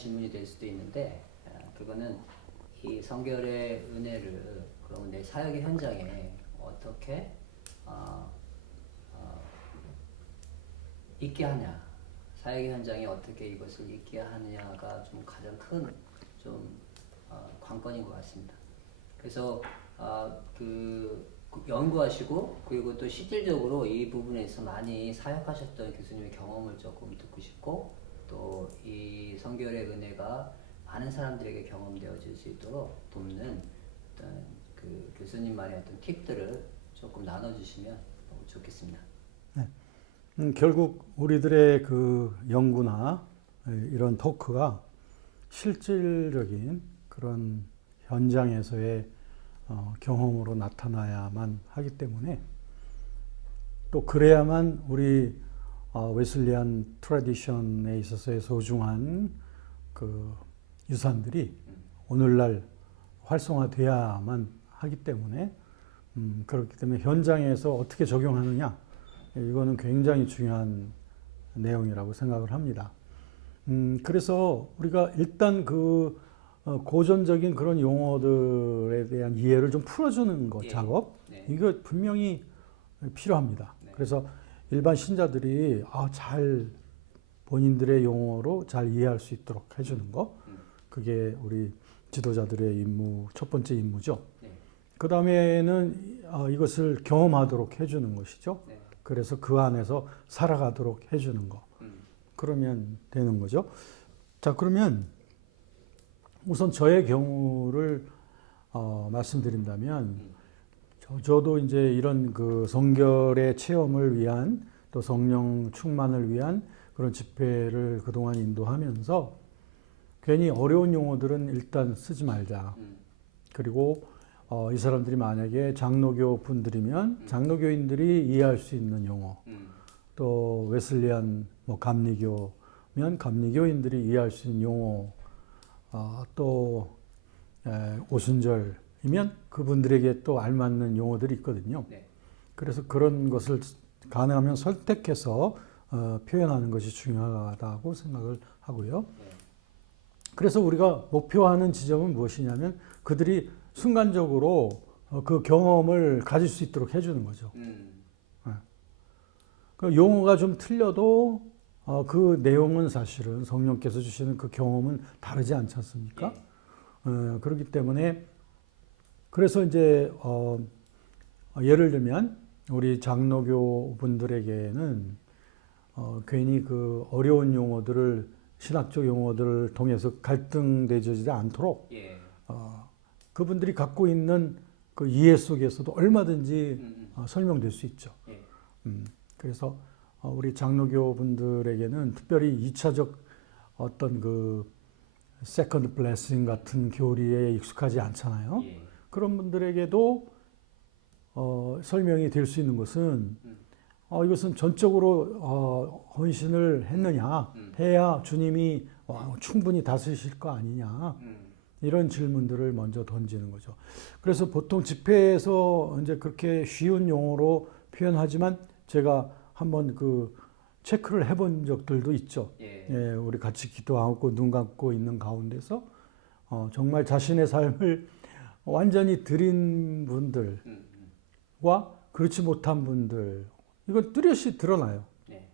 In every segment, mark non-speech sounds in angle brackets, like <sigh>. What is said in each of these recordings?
질문이 될 수도 있는데 어, 그거는 이 성결의 은혜를 그러면 내 사역의 현장에 어떻게 어, 어, 있게 하냐 사역의 현장에 어떻게 이것을 있게 하느냐가 좀 가장 큰좀 어, 관건인 것 같습니다. 그래서 어, 그 연구하시고 그리고 또 실질적으로 이 부분에서 많이 사역하셨던 교수님의 경험을 조금 듣고 싶고 또 이 성결의 은혜가 많은 사람들에게 경험되어질 수 있도록 돕는 어떤 그 교수님만의 어떤 팁들을 조금 나눠주시면 좋겠습니다. 음, 결국 우리들의 그 연구나 이런 토크가 실질적인 그런 현장에서의 어, 경험으로 나타나야만 하기 때문에 또 그래야만 우리 어, 웨슬리안 트래디션에 있어서의 소중한 그 유산들이 오늘날 활성화돼야만 하기 때문에 음, 그렇기 때문에 현장에서 어떻게 적용하느냐 이거는 굉장히 중요한 내용이라고 생각을 합니다. 음, 그래서 우리가 일단 그 어, 고전적인 그런 용어들에 대한 이해를 좀 풀어주는 거 예. 작업 네. 이거 분명히 필요합니다. 네. 그래서 일반 신자들이 아, 잘 본인들의 용어로 잘 이해할 수 있도록 해주는 거 음. 그게 우리 지도자들의 임무 첫 번째 임무죠. 네. 그 다음에는 어, 이것을 경험하도록 해주는 것이죠. 네. 그래서 그 안에서 살아가도록 해주는 거. 음. 그러면 되는 거죠. 자, 그러면 우선 저의 경우를 어, 말씀드린다면 음. 저, 저도 이제 이런 그 성결의 체험을 위한 또 성령 충만을 위한 그런 집회를 그동안 인도하면서 괜히 어려운 용어들은 일단 쓰지 말자. 음. 그리고 어, 이 사람들이 만약에 장로교 분들이면 장로교인들이 이해할 수 있는 용어, 음. 또 웨슬리안 뭐 감리교면 감리교인들이 이해할 수 있는 용어, 어, 또 에, 오순절 이면 그분들에게 또 알맞는 용어들이 있거든요. 네. 그래서 그런 것을 가능하면 선택해서 어, 표현하는 것이 중요하다고 생각을 하고요. 네. 그래서 우리가 목표하는 지점은 무엇이냐면 그들이 순간적으로 어, 그 경험을 가질 수 있도록 해주는 거죠. 음. 그 용어가 좀 틀려도 어, 그 내용은 사실은 성령께서 주시는 그 경험은 다르지 않지 않습니까? 네. 어, 그렇기 때문에 그래서 이제 어, 어, 예를 들면 우리 장로교 분들에게는 어, 괜히 그 어려운 용어들을 신학적 용어들을 통해서 갈등되지 않도록 예. 어, 그분들이 갖고 있는 그 이해 속에서도 얼마든지 음. 음. 어, 설명될 수 있죠. 예. 음, 그래서 어, 우리 장로교 분들에게는 특별히 2차적 어떤 그 세컨드 블레싱 같은 교리에 익숙하지 않잖아요. 예. 그런 분들에게도 어, 설명이 될 수 있는 것은 음. 어, 이것은 전적으로 어, 헌신을 했느냐 음. 해야 주님이 와, 충분히 다스리실 거 아니냐 음. 이런 질문들을 먼저 던지는 거죠. 그래서 보통 집회에서 이제 그렇게 쉬운 용어로 표현하지만 제가 한번 그 체크를 해본 적들도 있죠. 예. 예, 우리 같이 기도하고 눈 감고 있는 가운데서 어, 정말 자신의 삶을 완전히 드린 분들과 음. 음. 그렇지 못한 분들 이건 뚜렷이 드러나요. 네.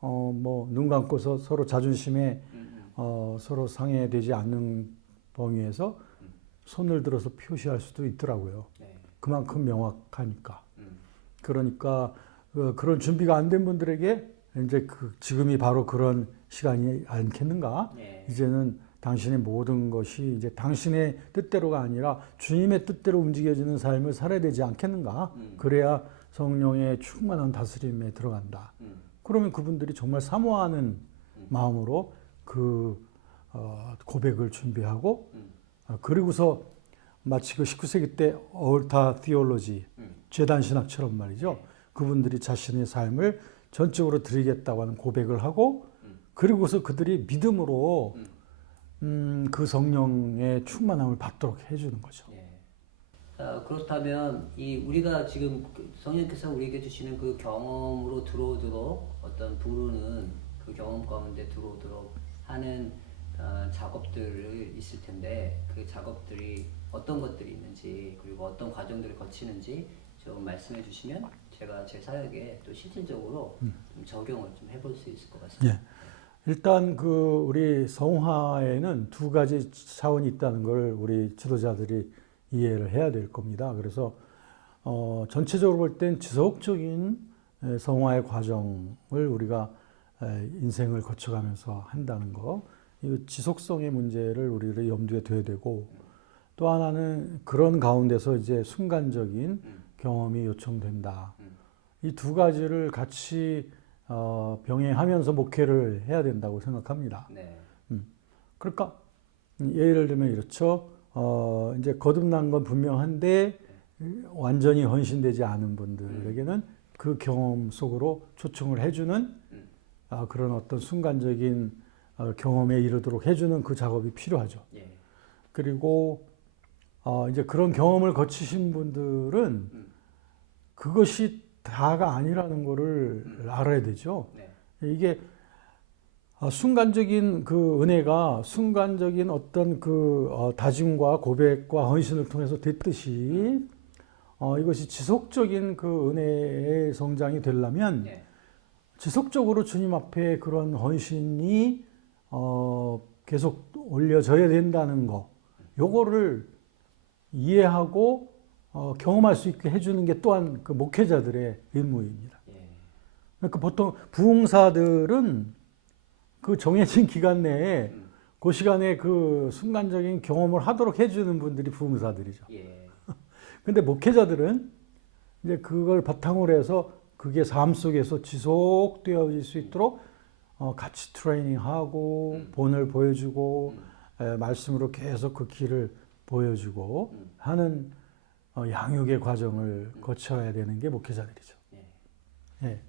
어, 뭐 눈 감고서 서로 자존심에 음. 음. 어, 서로 상해되지 않는 범위에서 음. 손을 들어서 표시할 수도 있더라고요. 네. 그만큼 명확하니까. 음. 그러니까 그, 그런 준비가 안 된 분들에게 이제 그 지금이 바로 그런 시간이 않겠는가? 네. 이제는 당신의 모든 것이 이제 당신의 뜻대로가 아니라 주님의 뜻대로 움직여지는 삶을 살아야 되지 않겠는가? 음. 그래야 성령의 충만한 다스림에 들어간다. 음. 그러면 그분들이 정말 사모하는 음. 마음으로 그 어, 고백을 준비하고 음. 어, 그리고서 마치 그 19세기 때 얼타 티올로지 음. 재단 신학처럼 말이죠. 그분들이 자신의 삶을 전적으로 드리겠다고 하는 고백을 하고 음. 그리고서 그들이 믿음으로 음. 음, 그 성령의 충만함을 받도록 해주는 거죠. 예. 어, 그렇다면 이 우리가 지금 그 성령께서 우리에게 주시는 그 경험으로 들어오도록 어떤 부르는 그 경험 가운데 들어오도록 하는 어, 작업들을 있을 텐데 그 작업들이 어떤 것들이 있는지 그리고 어떤 과정들을 거치는지 좀 말씀해 주시면 제가 제 사역에 또 실질적으로 좀 적용을 좀 해볼 수 있을 것 같습니다. 예. 일단 그 우리 성화에는 두 가지 차원이 있다는 걸 우리 지도자들이 이해를 해야 될 겁니다. 그래서 어, 전체적으로 볼 땐 지속적인 에, 성화의 과정을 우리가 에, 인생을 거쳐가면서 한다는 거, 이 지속성의 문제를 우리를 염두에 둬야 되고 또 하나는 그런 가운데서 이제 순간적인 음. 경험이 요청된다. 음. 이두 가지를 같이 어, 병행하면서 목회를 해야 된다고 생각합니다. 네. 그러니까 음, 예를 들면 이렇죠. 어, 이제 거듭난 건 분명한데 완전히 헌신되지 않은 분들에게는 그 경험 속으로 초청을 해주는 음. 아, 그런 어떤 순간적인 어, 경험에 이르도록 해주는 그 작업이 필요하죠. 예. 그리고 어, 이제 그런 경험을 거치신 분들은 음. 그것이 다가 아니라는 거를 음. 알아야 되죠. 네. 이게 아, 순간적인 그 은혜가 순간적인 어떤 그 어, 다짐과 고백과 헌신을 통해서 됐듯이 어, 이것이 지속적인 그 은혜의 성장이 되려면 네. 지속적으로 주님 앞에 그런 헌신이 어, 계속 올려져야 된다는 거, 요거를 이해하고 어, 경험할 수 있게 해주는 게 또한 그 목회자들의 임무입니다. 예. 그러니까 보통 부흥사들은 그 정해진 기간 내에 음. 그 시간에 그 순간적인 경험을 하도록 해주는 분들이 부흥사들이죠. 예. <laughs> 근데 목회자들은 이제 그걸 바탕으로 해서 그게 삶 속에서 지속되어질 수 있도록 어, 같이 트레이닝하고 음. 본을 보여주고 음. 에, 말씀으로 계속 그 길을 보여주고 음. 하는 어, 양육의 과정을 거쳐야 되는 게 목회자들이죠. 예. 예.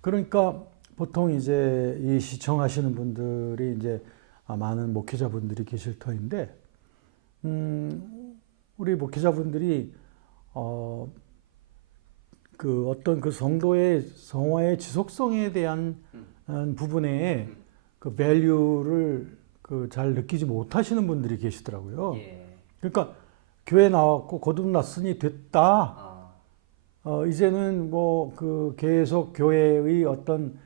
그러니까 보통 이제 이 시청하시는 분들이 이제 아, 많은 목회자분들이 계실 터인데, 음, 우리 목회자분들이 어, 그 어떤 그 성도의 성화의 지속성에 대한 음, 부분에 음. 그 밸류를 그 잘 느끼지 못하시는 분들이 계시더라고요. 예. 그러니까 교회 나왔고 거듭났으니 됐다. 아. 어, 이제는 뭐 그 계속 교회의 어떤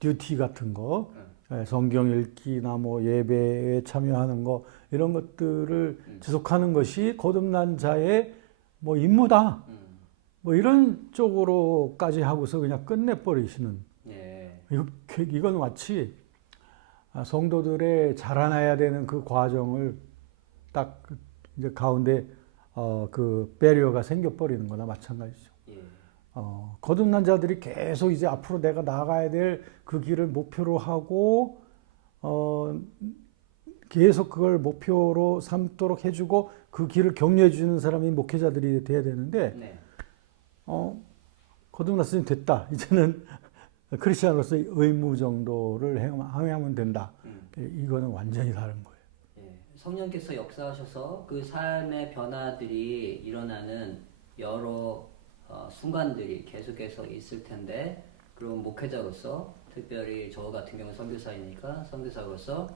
듀티 같은 거, 예, 성경 읽기나 뭐 예배에 참여하는 거 이런 것들을 음. 지속하는 것이 거듭난 자의 뭐 임무다. 음. 뭐 이런 쪽으로까지 하고서 그냥 끝내버리시는 예. 이거, 이건 마치 아, 성도들의 자라나야 되는 그 과정을 딱 이제 가운데 어, 그 배리어가 생겨버리는 거나 마찬가지죠. 예. 어, 거듭난 자들이 계속 이제 앞으로 내가 나가야 될 그 길을 목표로 하고 어, 계속 그걸 목표로 삼도록 해주고 그 길을 격려해 주는 사람이 목회자들이 돼야 되는데 네. 어, 거듭났으니 됐다. <laughs> 이제는 크리스천으로서의 의무 정도를 행하면 된다. 음. 이거는 완전히 다른 거예요. 예. 성령께서 역사하셔서 그 삶의 변화들이 일어나는 여러 어, 순간들이 계속해서 있을 텐데 그럼 목회자로서 특별히 저 같은 경우는 선교사이니까 선교사로서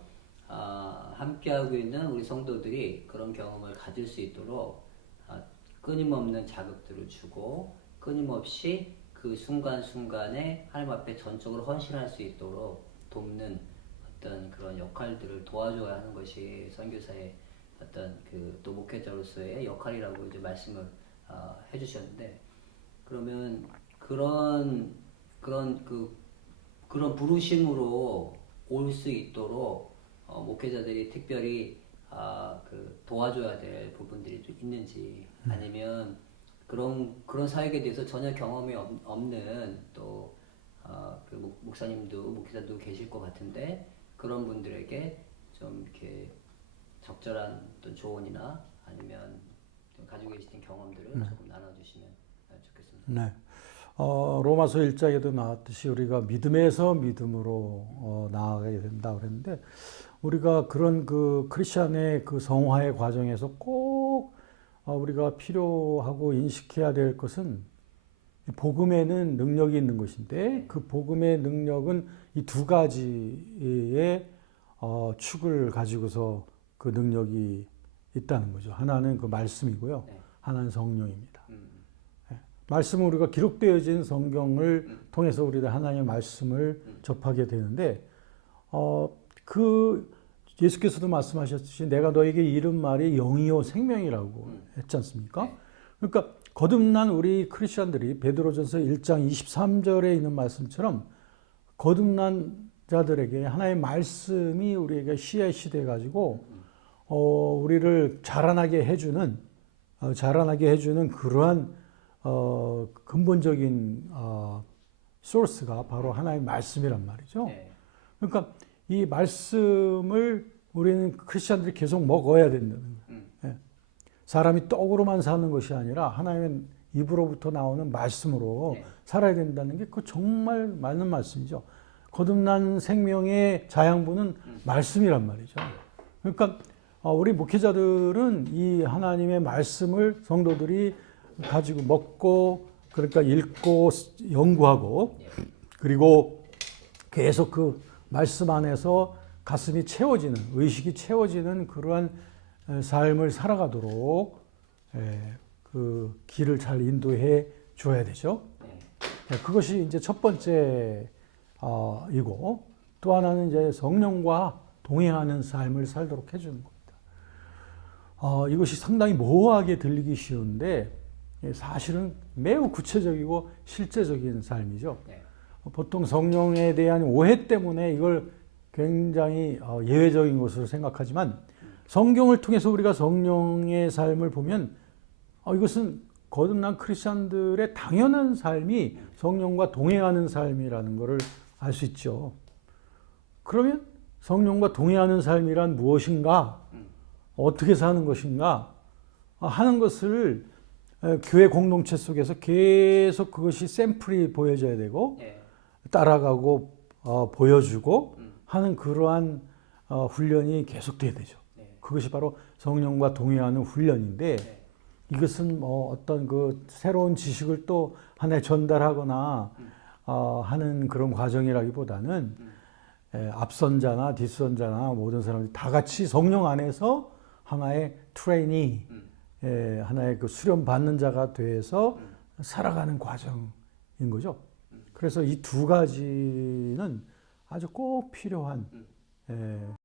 아, 함께하고 있는 우리 성도들이 그런 경험을 가질 수 있도록 아, 끊임없는 자극들을 주고 끊임없이 그 순간순간에 하나님 앞에 전적으로 헌신할 수 있도록 돕는 어떤 그런 역할들을 도와줘야 하는 것이 선교사의 어떤 그 또 목회자로서의 역할이라고 이제 말씀을 어, 해주셨는데 그러면 그런 그런 그 그런 부르심으로 올 수 있도록 어, 목회자들이 특별히 아, 그 도와줘야 될 부분들이 좀 있는지 아니면 그런 그런 사역에 대해서 전혀 경험이 없, 없는 또 어, 그 목, 목사님도 목회자도 계실 것 같은데 그런 분들에게 좀 이렇게 적절한 어떤 조언이나 아니면 좀 가지고 계시는 경험들을 조금 나눠주시면 좋겠습니다. 네. 어, 로마서 1장에도 나왔듯이 우리가 믿음에서 믿음으로 어, 나아가게 된다 그랬는데 우리가 그런 그 크리스천의 그 성화의 과정에서 꼭 어, 우리가 필요하고 인식해야 될 것은 이 복음에는 능력이 있는 것인데 그 복음의 능력은 이 두 가지의 어, 축을 가지고서 그 능력이 있다는 거죠. 하나는 그 말씀이고요. 네. 하나는 성령입니다. 음, 말씀은 우리가 기록되어진 성경을 음. 통해서 우리가 하나님의 말씀을 음. 접하게 되는데 어, 그 예수께서도 말씀하셨듯이 내가 너에게 이른 말이 영이요 생명이라고 음. 했지 않습니까? 네. 그러니까 거듭난 우리 크리스천들이 베드로전서 1장 23절에 있는 말씀처럼 거듭난 자들에게 하나의 말씀이 우리에게 씨앗이 돼 가지고 어, 우리를 자라나게 해주는 어, 자라나게 해주는 그러한 어, 근본적인 어, 소스가 바로 하나의 말씀이란 말이죠. 네. 그러니까 이 말씀을 우리는 크리스천들이 계속 먹어야 된다는 거예요. 사람이 떡으로만 사는 것이 아니라 하나님의 입으로부터 나오는 말씀으로 네. 살아야 된다는 게 그 정말 맞는 말씀이죠. 거듭난 생명의 자양분은 음. 말씀이란 말이죠. 그러니까 어, 우리 목회자들은 이 하나님의 말씀을 성도들이 가지고 먹고 그러니까 읽고 연구하고 예. 그리고 계속 그 말씀 안에서 가슴이 채워지는 의식이 채워지는 그러한 에, 삶을 살아가도록 에, 그 길을 잘 인도해 줘야 되죠. 네. 네, 그것이 이제 첫 번째 어, 이고 또 하나는 이제 성령과 동행하는 삶을 살도록 해주는 겁니다. 어, 이것이 상당히 모호하게 들리기 쉬운데 예, 사실은 매우 구체적이고 실제적인 삶이죠. 네. 보통 성령에 대한 오해 때문에 이걸 굉장히 어, 예외적인 것으로 생각하지만 성경을 통해서 우리가 성령의 삶을 보면 어, 이것은 거듭난 크리스천들의 당연한 삶이 성령과 동행하는 삶이라는 것을 알 수 있죠. 그러면 성령과 동행하는 삶이란 무엇인가? 어떻게 사는 것인가? 아, 하는 것을 에, 교회 공동체 속에서 계속 그것이 샘플이 보여져야 되고 예. 따라가고 어, 보여주고 음. 하는 그러한 어, 훈련이 계속돼야 되죠. 네. 그것이 바로 성령과 동행하는 훈련인데 네. 이것은 뭐 어떤 그 새로운 지식을 또 하나에 전달하거나 음. 어, 하는 그런 과정이라기보다는 에, 앞선자나 뒷선자나 모든 사람들이 다 같이 성령 안에서 하나의 트레이니, 음. 에, 하나의 그 수련 받는 자가 돼서 살아가는 과정인 거죠. 그래서 이 두 가지는 아주 꼭 필요한 음. 에,